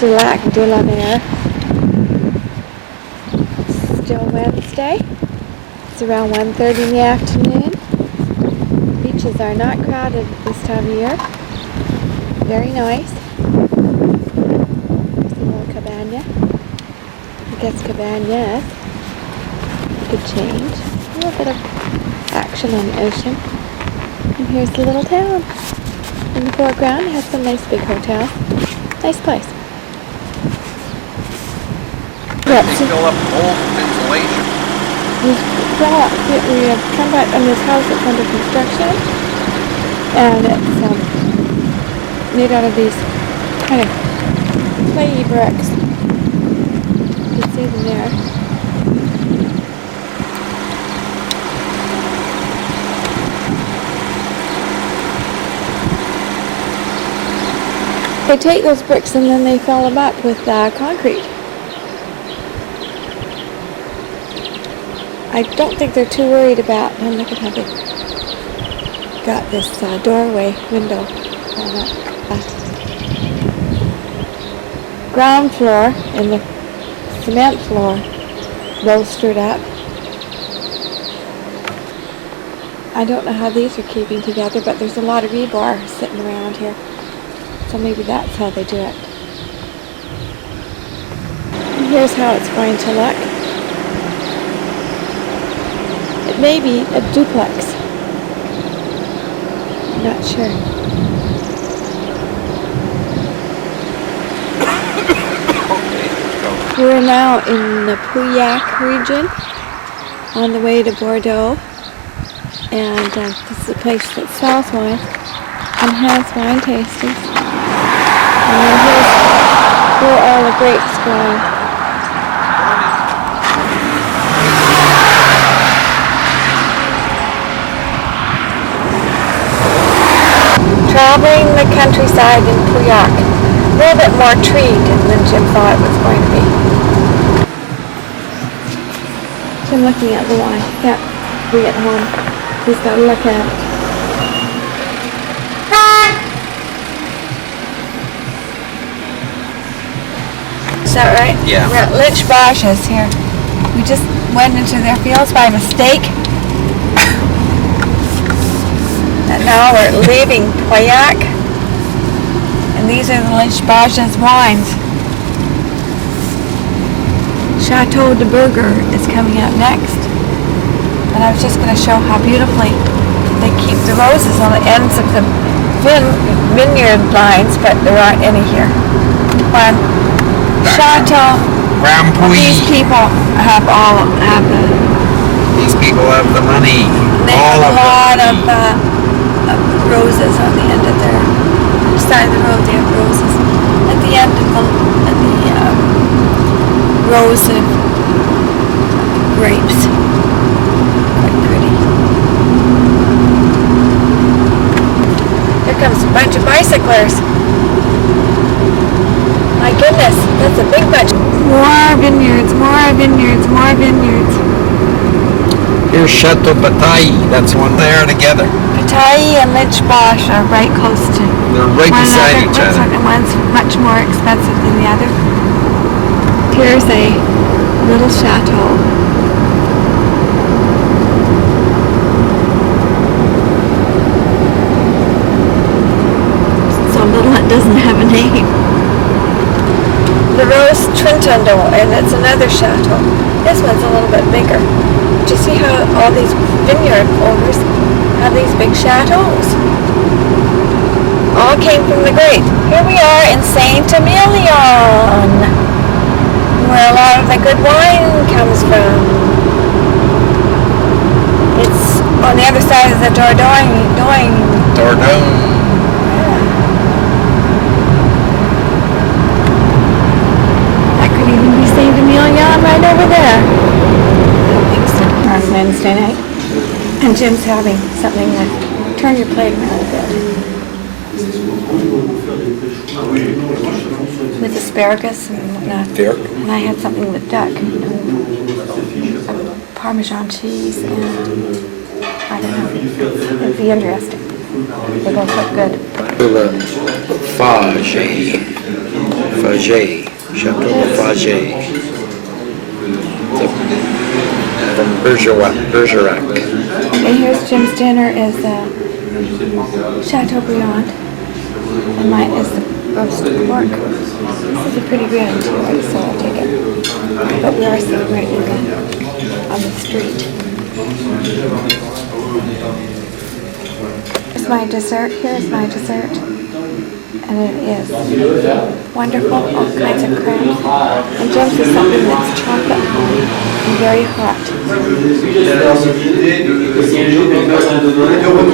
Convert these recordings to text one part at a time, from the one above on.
ce lac de la mer. Still Wednesday. It's around 1:30 in the afternoon. Beaches are not crowded this time of year. Very nice. There's a little cabana. I guess cabanas. Could change. A little bit of action on the ocean. And here's the little town. In the foreground, it has some nice big hotels. Nice place. They fill up old insulation. We have come back on this house that's under construction, and it's made out of these kind of clayey bricks. You can see them there. They take those bricks and then they fill them up with concrete. I don't think they're too worried about, and look at how they got this doorway window on that ground floor and the cement floor bolstered up. I don't know how these are keeping together, but there's a lot of rebar sitting around here. So maybe that's how they do it. And here's how it's going to look. It may be a duplex. I'm not sure. We're now in the Pauillac region on the way to Bordeaux. And this is a place that sells wine and has wine tastings. And then here's where all the grapes grow. Traveling the countryside in Pauillac. A little bit more treed than Jim thought it was going to be. Jim looking at the wine. Can't be at home. He's got to look at it. Is that right? Yeah. We're at Ryckebosch here. We just went into their fields by mistake. And now we're leaving Pauillac. And these are the Ryckebosch wines. Chateau de Burger is coming out next. And I was just going to show how beautifully they keep the roses on the ends of the vineyard lines, but there aren't any here. One Chateau. These people have These people have the money. They have a lot of roses on the end of their side of the road. They have roses at the end of the rows of grapes. Quite pretty. Here comes a bunch of bicyclers. My goodness, that's a big bunch. More vineyards, more vineyards, more vineyards. Here's Chateau Bataille. That's one there together. Bataille and Ryckebosch are right close to. They're right beside each other. One's much more expensive than the other. Here's a little chateau. So little it doesn't have a name. The Rose Trintondo, and it's another chateau. This one's a little bit bigger. Do you see how all these vineyard owners have these big chateaus? All came from the grape. Here we are in Saint-Emilion, where a lot of the good wine comes from. It's on the other side of the Dordogne. Dordogne. Even be Saint-Emilion right over there. I don't think so. On Wednesday night. And Jim's having something with, turn your plate around a bit. With asparagus and whatnot. And I had something with duck. Parmesan cheese and I don't know. It'd be interesting. They both look good. Fage. Faget, Chateau de Faget. From Bergerac. And here's Jim's dinner is Chateaubriand, and mine is the roasted pork. This is a pretty good one too, so I'll take it. But we are celebrating on the street. Here's my dessert. Here's my dessert. And it is wonderful, all kinds of crabs. And Jim's is something that's chocolate and very hot.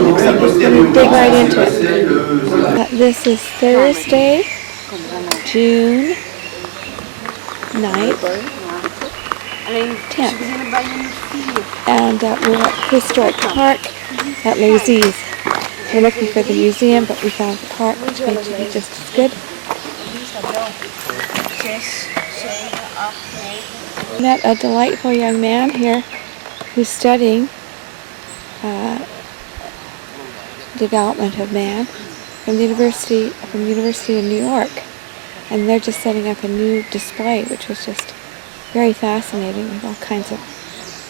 Looks like we're going to dig right into it. This is Thursday, June 9th, 10th. And we're at Historic Park at Lazy's. We're looking for the museum, but we found the park, which made to be just as good. Met a delightful young man here who's studying development of man from the University of New York, and they're just setting up a new display, which was just very fascinating with all kinds of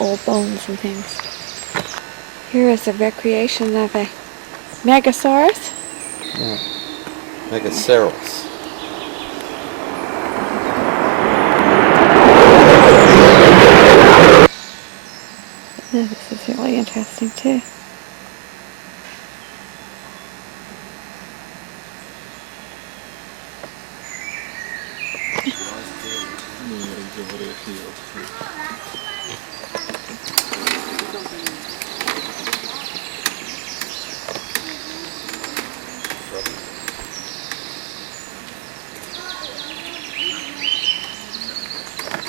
old bones and things. Here is a recreation of a Megasaurus. Yeah. Megasaurus. Yeah, this is really interesting too.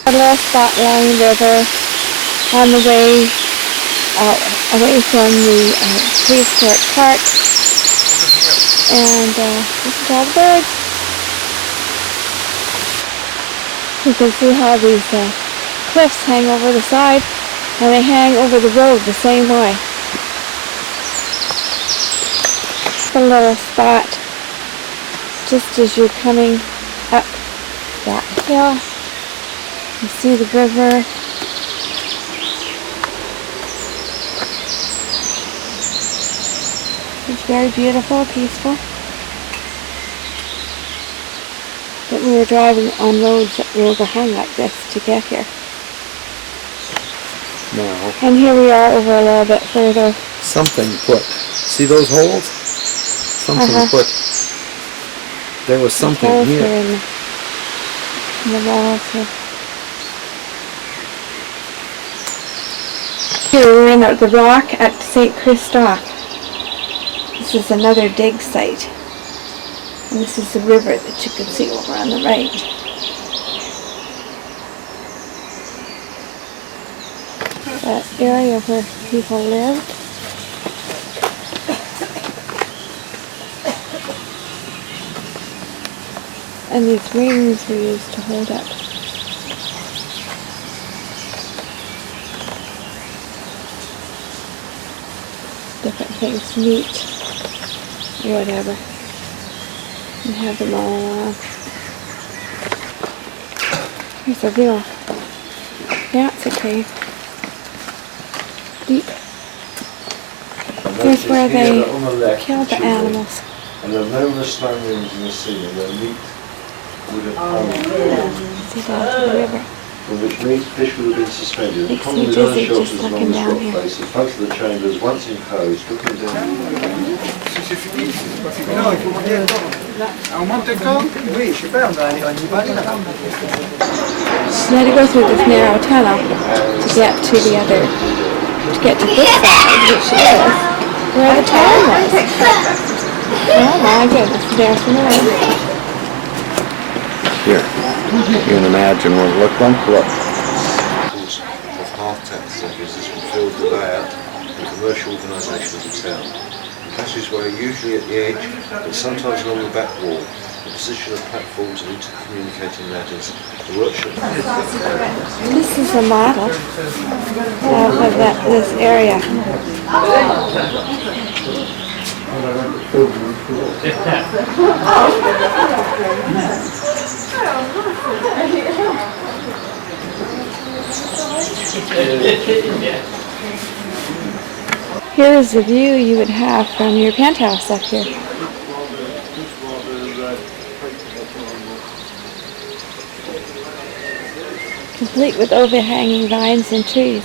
A little spot along the river on the way away from the prehistoric park, and this is all the birds. You can see how these cliffs hang over the side, and they hang over the road the same way. A little spot just as you're coming up that hill. You see the river. It's very beautiful, peaceful. But we were driving on roads that were overhung like this to get here. No. And here we are over a little bit further. Something put. See those holes? Something put. There was something holes here. In the walls here. Here we're in the rock at St. Christophe. This is another dig site. And this is the river that you can see over on the right. That area where people lived. And these rings were used to hold up. Different things, meat, or whatever. And have them all along. Here's a real, yeah, it's a cave. Deep. Here's where they killed the animals. And there are numerous stone rings in the ceiling where meat would have hung. See down to the river. From which meat, fish would have been suspended. Makes Common me design dizzy shelters just along looking this down rock here. face. In front of the chambers, once enclosed, looking down. So they had to go through this narrow tunnel to get to the other, to get to this side, which is where the town was. Oh my goodness, there's the road. Here. You can imagine what it looked like. Look. Of half-tap thinkers has fulfilled the layout and commercial organisation of the town. The passageway usually at the edge, but sometimes along the back wall. The position of platforms and intercommunicating ladders. The workshop. This is a model of this area. Here's the view you would have from your penthouse up here. Complete with overhanging vines and trees.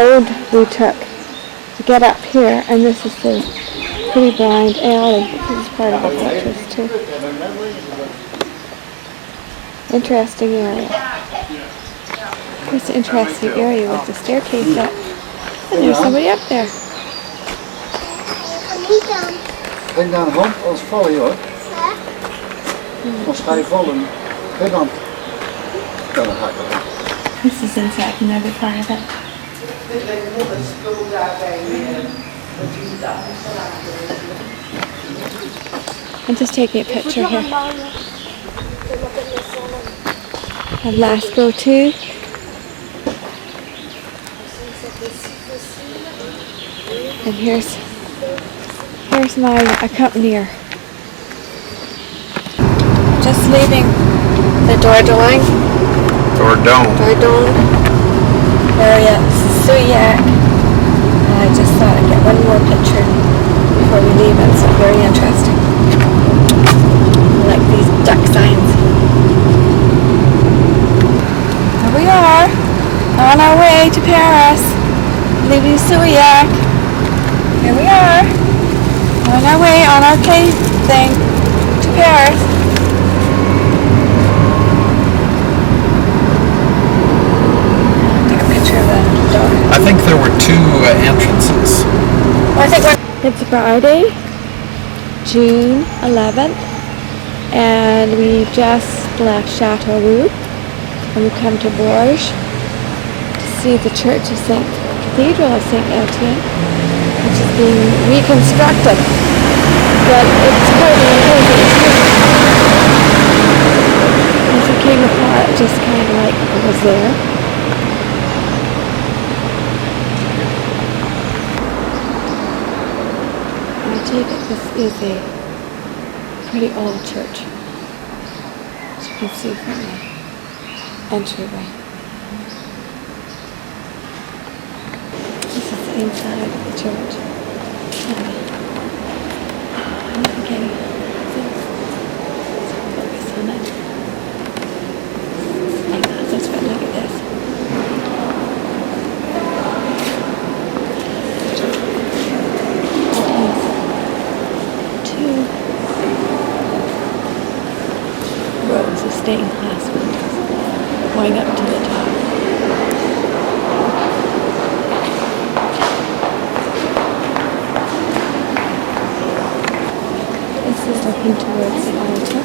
Road we took to get up here, and this is the pretty blind alley. This is part of the fortress too. Interesting area. It's an interesting area with the staircase up. And there's somebody up there. Denk naar de wand, anders val je hoor. Anders ga je vallen. Kijk dan. Dan ga ik wel. This is inside another part of it. I'm just taking a picture here of Lascaux too. And here's my accompanier. Just leaving the Dordogne area, Souillac. And I just thought I'd get one more picture before we leave. It's very interesting. I like these duck signs. Here we are, on our way to Paris, leaving Souillac. Here we are, on our way, on our plane thing to Paris. Take a picture of the dog. I think there were two entrances. Well, I think it's Friday, June 11th, and we just left Châteauroux, and we've come to Bourges to see the Church of Cathedral of St. Etienne, which is being reconstructed, but it's quite an imposing city. As it came apart, just kind of like it was there. I take it this is a pretty old church, as you can see from the entryway. This is the inside of the church. I'm not getting focus on it. Like that, that's what, look at this. Two rows of stained glass windows going up to the top. This is looking towards the altar.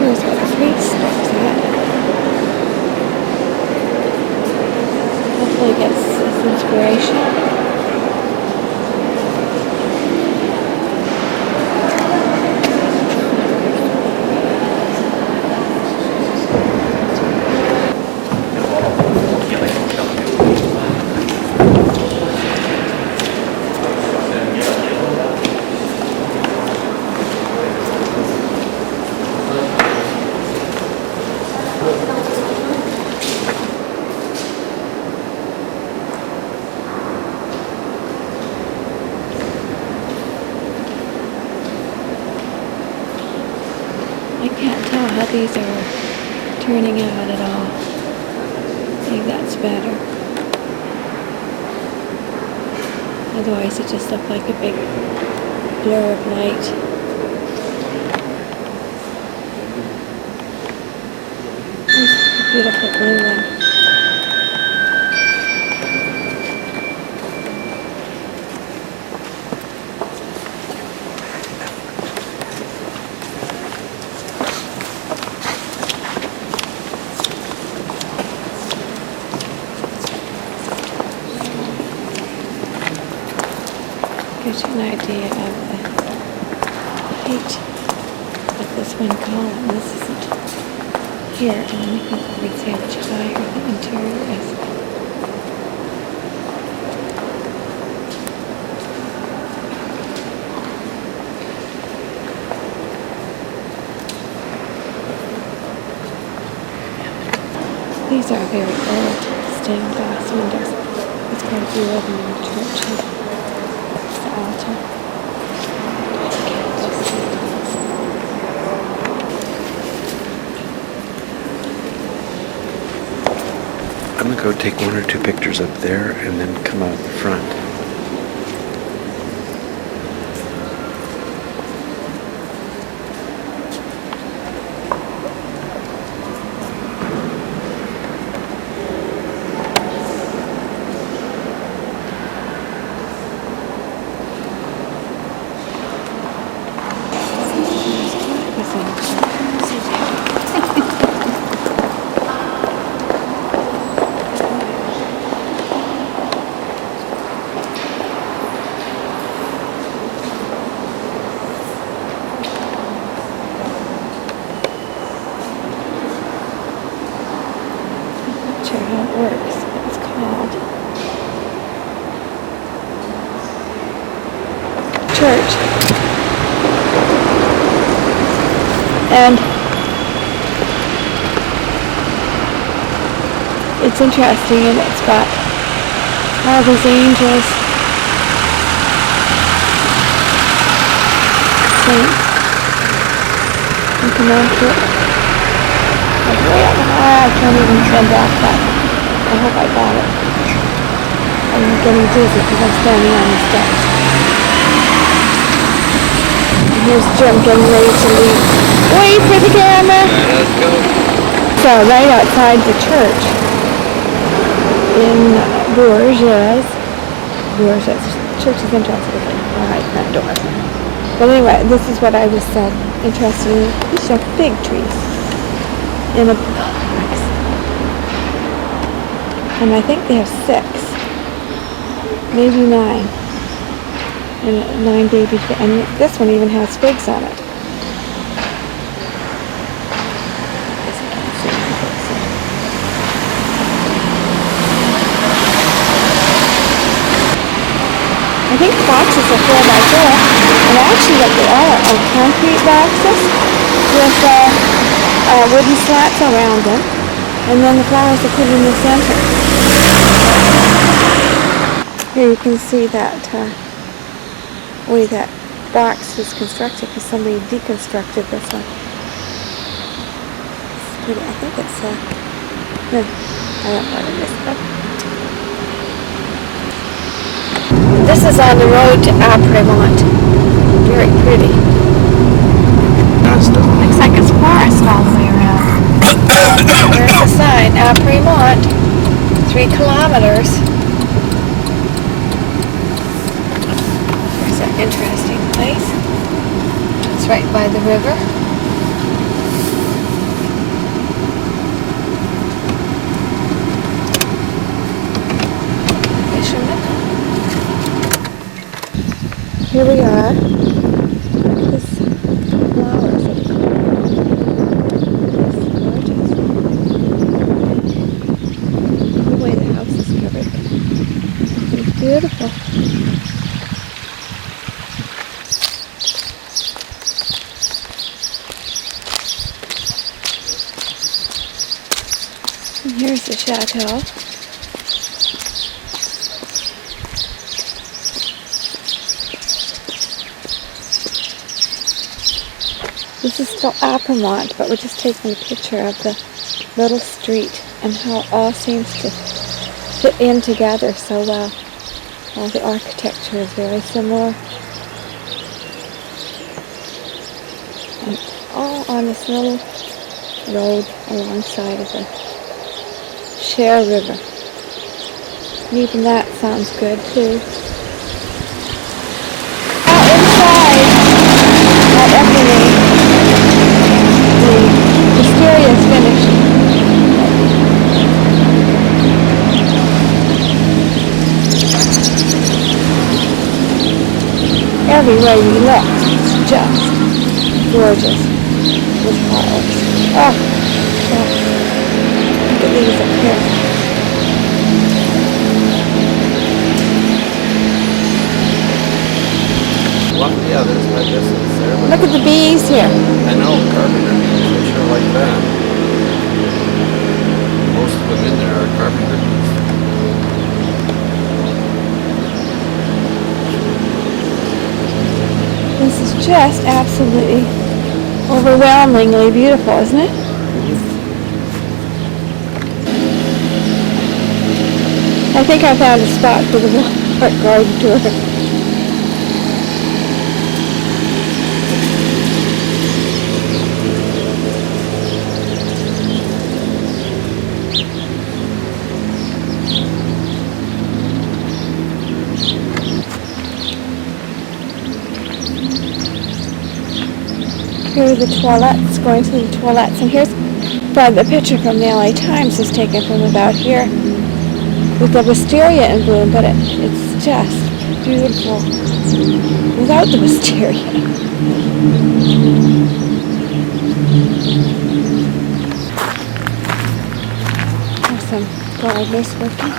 Here's what the priest looks at. Hopefully gets his inspiration. I can't tell how these are turning out at all. I think that's better. Otherwise it just looked like a big blur of light. Here's a beautiful blue one. gives you an idea of the height of this one column. This isn't here, and then you can see how much higher the interior is. These are very old stained glass windows. There's quite a few of them in the church. There's the altar. I'm gonna go take one or two pictures up there and then come out the front. How it works. It's called church, and it's interesting, and it's got all these angels, saints. You can after it. Way up high, I can't even send back that. I hope I got it. I'm getting dizzy because I'm standing on the steps. And here's Jim getting ready to leave. Wait for the camera! Let's go. So right outside the church in Bourges. Church is interesting. Alright, that door. But anyway, this is what I was interested in. These are fig trees. In a box. And I think they have 6. Maybe 9. And 9 baby figs. And this one even has figs on it. I think the boxes are 4x4. And actually what they are concrete boxes with wooden slats around them, and then the flowers are put in the center. Here you can see that way that box is constructed because somebody deconstructed this one. It's pretty. I think it's no, I don't know what it is. This is on the road to Apremont. Very pretty. Looks like it's forest all the way around. There's the sign, Apremont, 3 kilometers. There's an interesting place. It's right by the river. Fishermen. Here we are. Beautiful. And here's the chateau. This is still Apremont, but we're just taking a picture of the little street and how it all seems to fit in together so well. All the architecture is very similar. And all on this little road alongside of the Cher River. And even that sounds good too. Out inside at Epinay, the wisteria is finished. way we look. It's just gorgeous with flowers. Oh, look at these up here. Well, yeah, there's my distance there. But Look at the bees here. I know, carpenter bees. I sure like that. Most of them in there are carpenter bees. This is just absolutely overwhelmingly beautiful, isn't it? I think I found a spot for the art garden tour. Here are the toilettes, going to the toilettes, and here's the picture from the LA Times is taken from about here with the wisteria in bloom, but it's just beautiful without the wisteria. There's some gardeners working.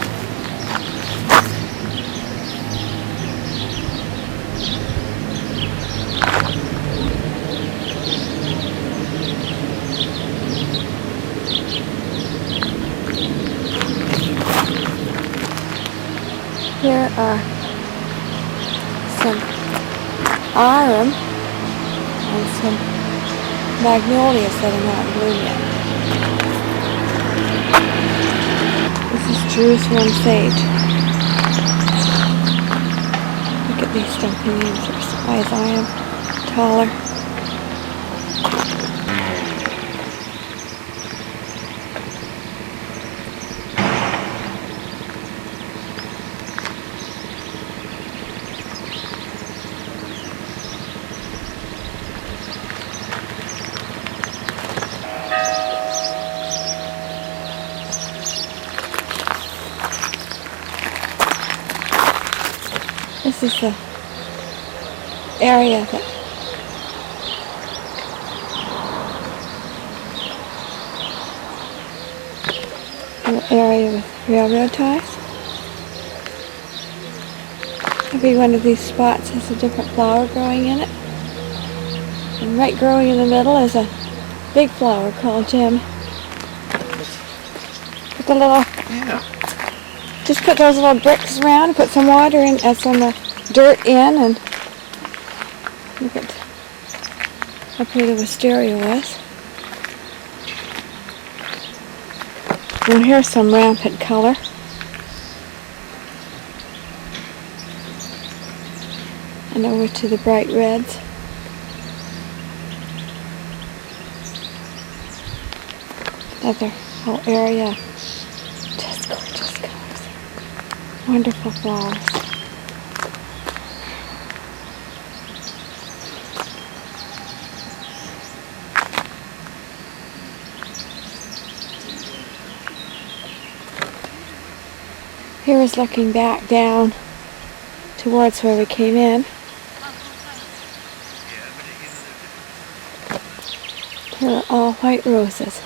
Here are some arum and some magnolias that are not in bloom yet. This is Jerusalem sage. Look at these delphiniums, they're as high as I am, taller. This is the area that with railroad ties. Every one of these spots has a different flower growing in it. And right growing in the middle is a big flower called Jim. Put the little, just put those little bricks around, put some water in, some dirt in, and look at up here the wisteria was. And here's some rampant color. And over to the bright reds. Another whole area. Just gorgeous colors. Wonderful flowers. Here is looking back down towards where we came in. Here are all white roses.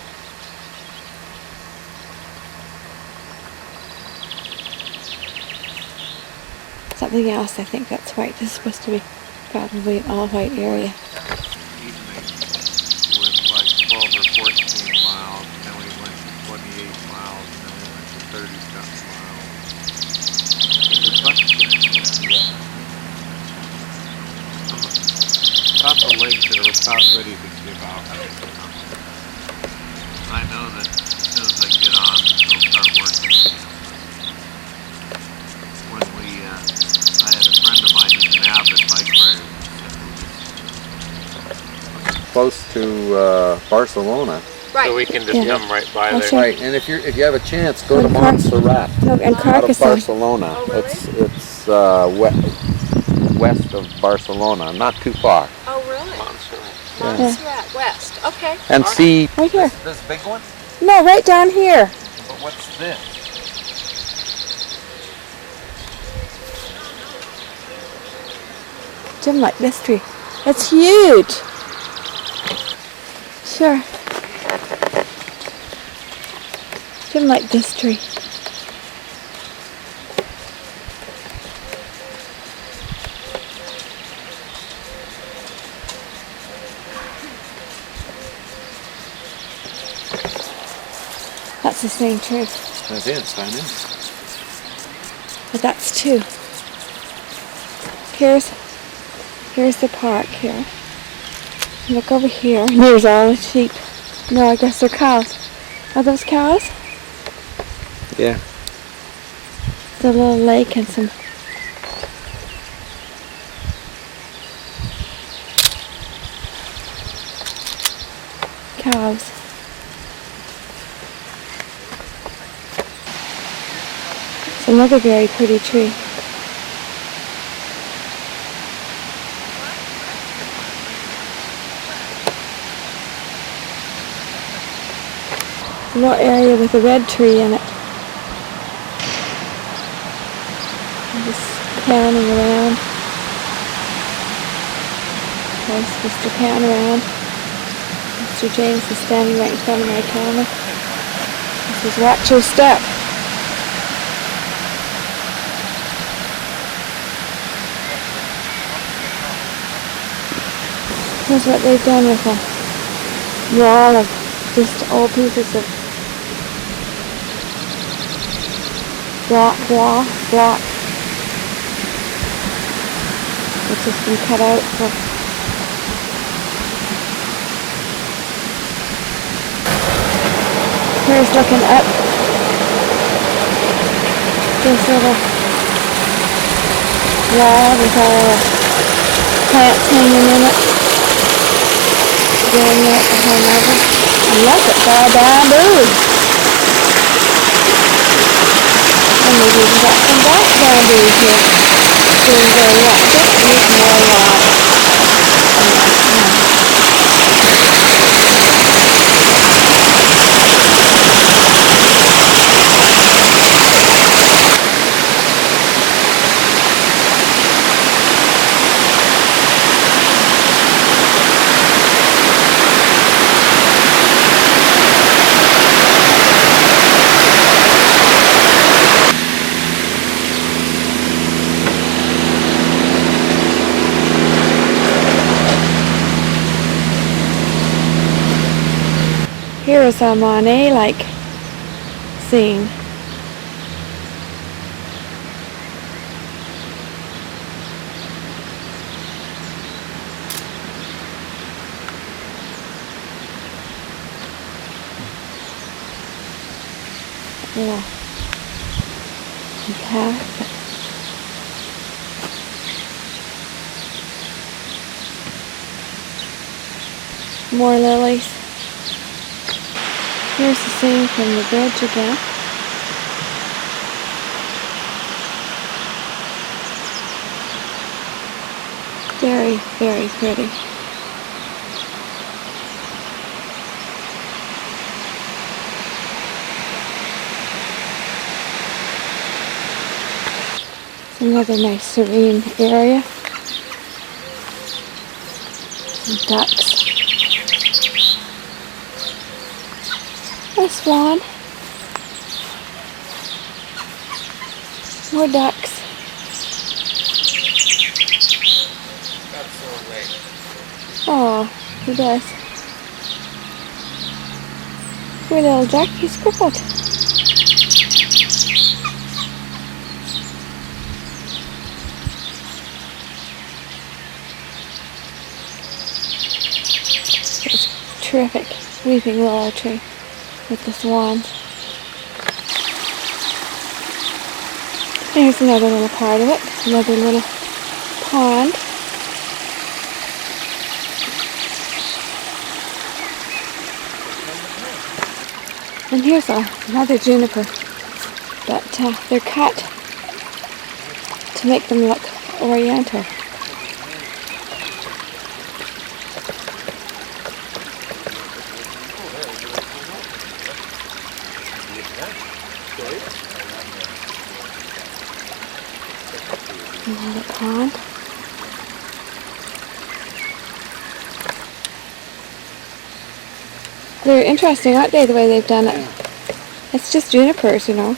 Something else, I think that's white. This is supposed to be probably an all white area. Went like 12 or 14 miles, and then we went to 28 miles, and then we went to 30-something miles. It was fun. Got the legs that are about ready to give out. I know that as soon as I get on, they'll start working. When I had a friend of mine who's an avid bike rider. Close to Barcelona. Right. So we can just come right by That's there. right. Right, and if you have a chance, go to And Montserrat. No, and Out of Carcassonne. Barcelona. Oh, really? It's west of Barcelona, not too far. Oh, really? Montserrat. Montserrat, west. Okay. And All right. see Right here. this big one? No, right down here. But what's this? Jim liked this tree. It's huge. Sure. Jim liked this tree. That's the same tree. That's it, sign in. But that's two. Here's the park here. Look over here. And there's all the sheep. No, I guess they're cows. Are those cows? Yeah. The little lake and some cows. It's another very pretty tree. A little area with a red tree in it. I'm just panning around. There's Mr. Pan around. Mr. James is standing right in front of my camera. This is watch your step. Here's what they've done with a wall of just old pieces of block, it's just been cut out for here's looking up this little wall with all the plants hanging in it. Doing it behind over. And look at the bamboo. And we've even got some black bamboo here. Doing very well. Just need more water. Here is a Monet-like scene. Little path. More lilies. Here's the scene from the bridge again. Very, very pretty. It's another nice serene area. Some ducks. A swan. More ducks. Oh, he does. Poor little duck, he's crippled. It's terrific weeping willow tree with the swans. Here's another little part of it, another little pond. And here's another juniper, but they're cut to make them look oriental. Another pond. They're interesting, aren't they, the way they've done it? It's just junipers, you know.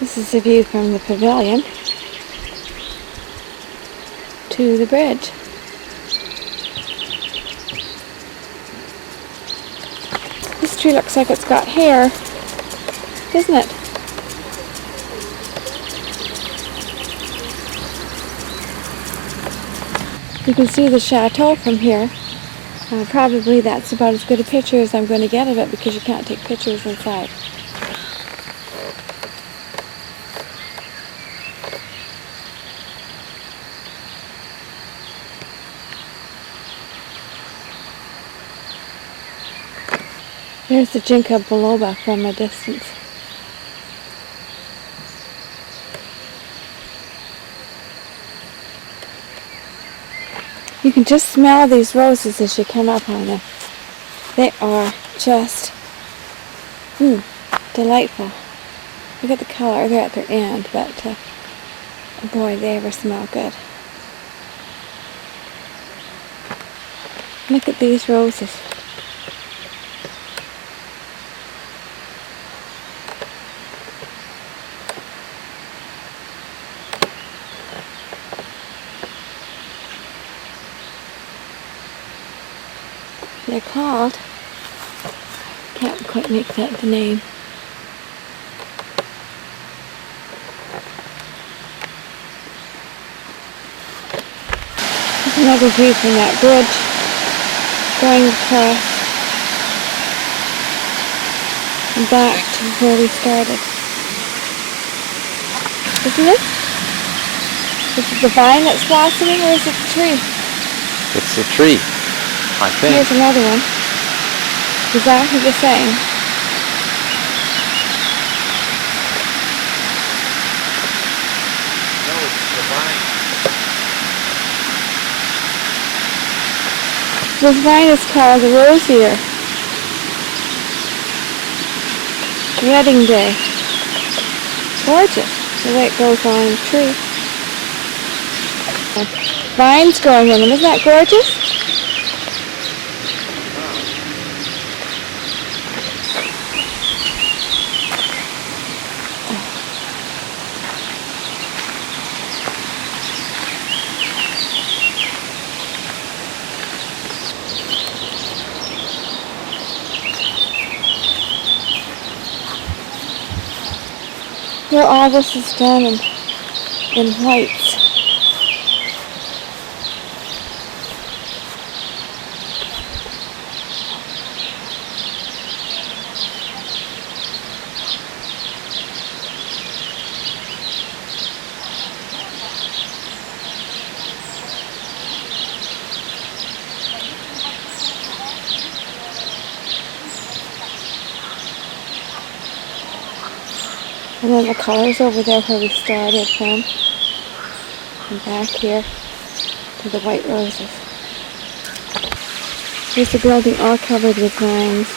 This is the view from the pavilion to the bridge. This tree looks like it's got hair, doesn't it? You can see the chateau from here. Probably that's about as good a picture as I'm going to get of it because you can't take pictures inside. There's the Ginkgo biloba from a distance. You can just smell these roses as you come up on them. They are just delightful. Look at the color. They're at their end, but boy, they ever smell good. Look at these roses. They're called, can't quite make that the name. There's another view from that bridge going across and back to where we started. Isn't it? Is it the vine that's blossoming or is it the tree? It's the tree, I think. Here's another one. Exactly the same. No, it's the vine. This vine is called the rosier. Wedding day. Gorgeous, the way it goes on the tree. Vines growing in them, isn't that gorgeous? Here all this is done in whites. And then the colors over there where we started from. And back here to the white roses. Here's the building all covered with vines.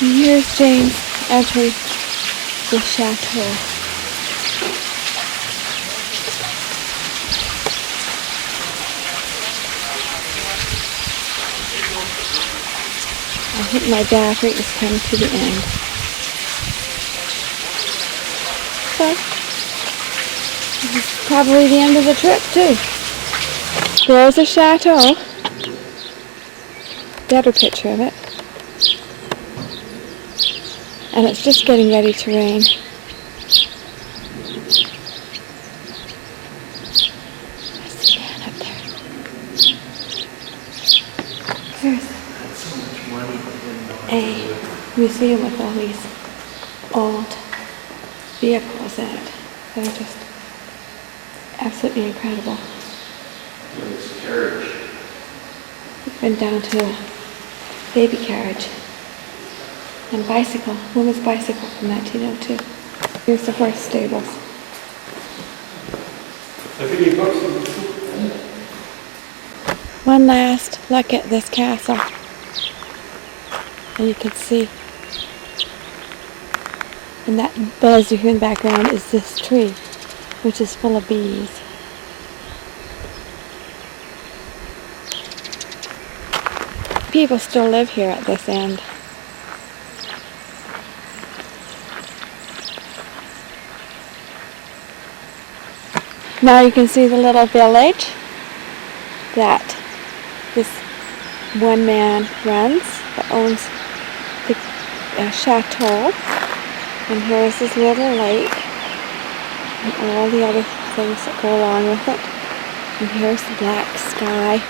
And here's James entering the chateau. I think my battery is coming to the end. So, this is probably the end of the trip too. There's a chateau. Better picture of it. And it's just getting ready to rain. There's the man up there. There's a museum with all these old vehicles in it that are just absolutely incredible. We've been down to a baby carriage and bicycle, woman's bicycle from 1902. Here's the horse stables. One last look at this castle, and you can see. And that buzz you hear in the background is this tree, which is full of bees. people still live here at this end. Now you can see the little village that this one man runs, that owns the chateau. And here's this little lake and all the other things that go along with it. And here's the black sky,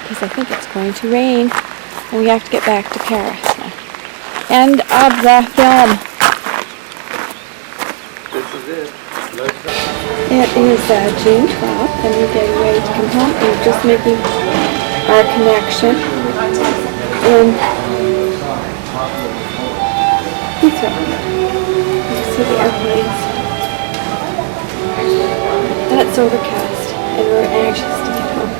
because I think it's going to rain. And we have to get back to Paris now. End of the film. This is it. It is June 12th, and we're getting ready to come home. We're just making our connection in Heathrow. You see the airplanes. And it's overcast, and we're anxious to get home.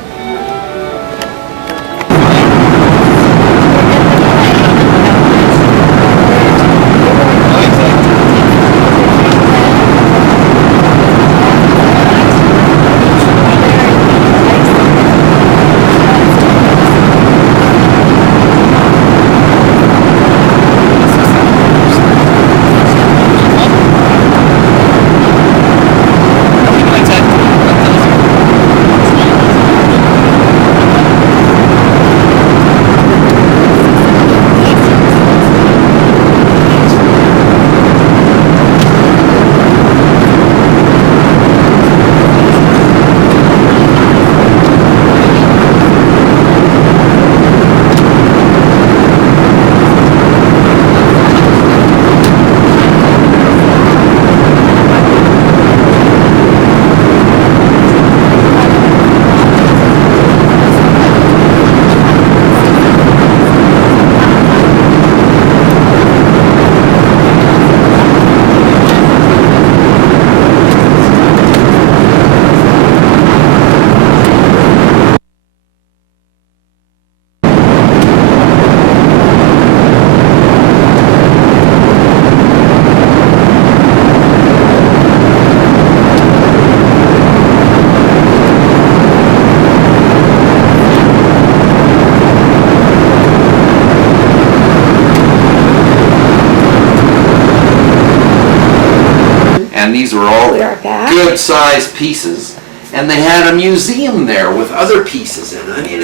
And these were all We are back. good-sized pieces, and they had a museum there with other pieces in it. I mean,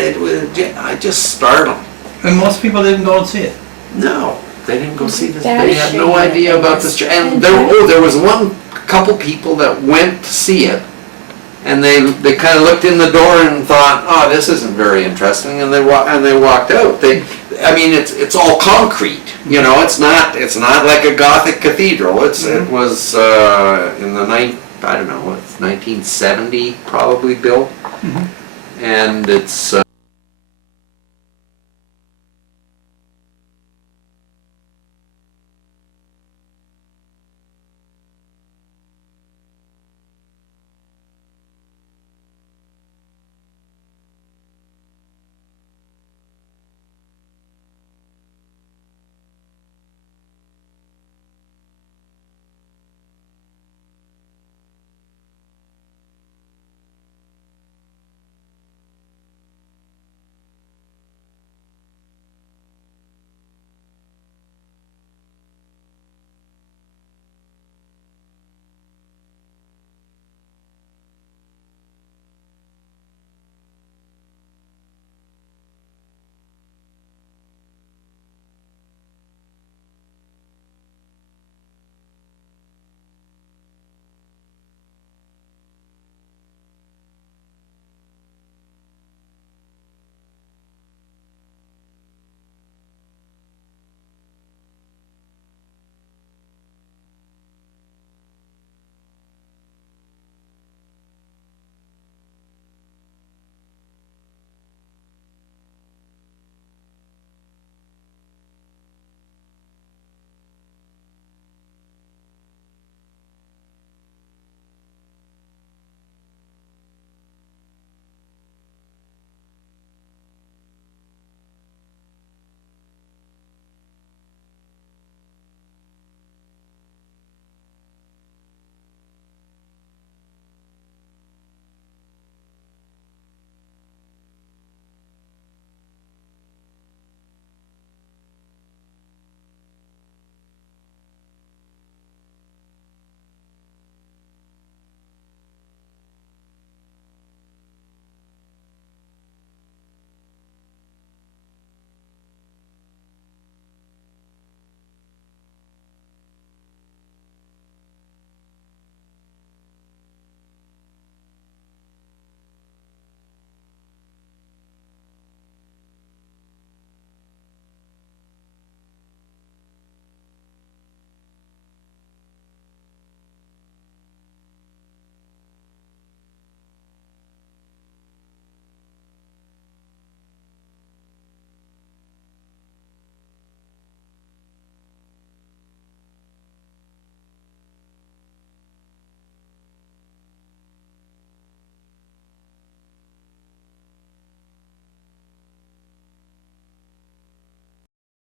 I just startled. And most people didn't go and see it. No, they didn't go see this. That They is had no shame. idea about this. And there was one couple people that went to see it, and they kind of looked in the door and thought, oh, this isn't very interesting, and they walked out. I mean, it's all concrete. You know, it's not like a Gothic cathedral. It was in the 1970 probably built, and it's.